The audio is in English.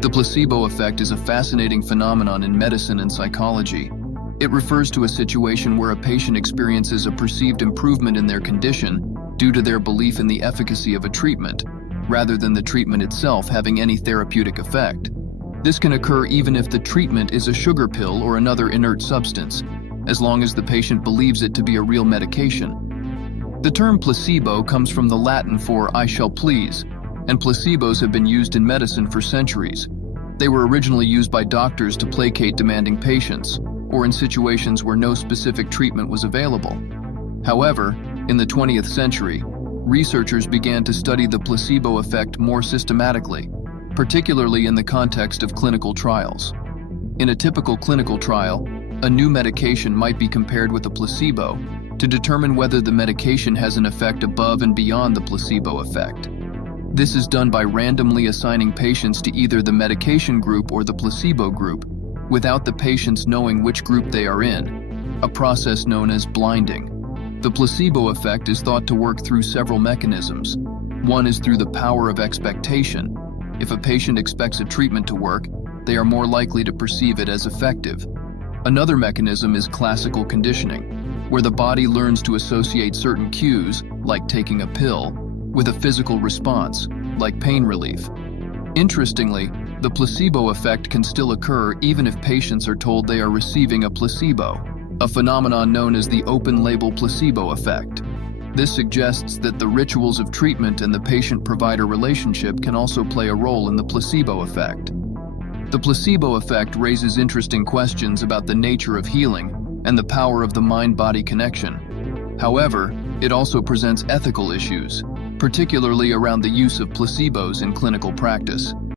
The placebo effect is a fascinating phenomenon in medicine and psychology. It refers to a situation where a patient experiences a perceived improvement in their condition due to their belief in the efficacy of a treatment, rather than the treatment itself having any therapeutic effect. This can occur even if the treatment is a sugar pill or another inert substance, as long as the patient believes it to be a real medication. The term placebo comes from the Latin for "I shall please," and placebos have been used in medicine for centuries. They were originally used by doctors to placate demanding patients, or in situations where no specific treatment was available. However, in the 20th century, researchers began to study the placebo effect more systematically, particularly in the context of clinical trials. In a typical clinical trial, a new medication might be compared with a placebo to determine whether the medication has an effect above and beyond the placebo effect. This is done by randomly assigning patients to either the medication group or the placebo group, without the patients knowing which group they are in, a process known as blinding. The placebo effect is thought to work through several mechanisms. One is through the power of expectation. If a patient expects a treatment to work, they are more likely to perceive it as effective. Another mechanism is classical conditioning, where the body learns to associate certain cues, like taking a pill, with a physical response, like pain relief. Interestingly, the placebo effect can still occur even if patients are told they are receiving a placebo, a phenomenon known as the open-label placebo effect. This suggests that the rituals of treatment and the patient-provider relationship can also play a role in the placebo effect. The placebo effect raises interesting questions about the nature of healing and the power of the mind-body connection. However, it also presents ethical issues, particularly around the use of placebos in clinical practice.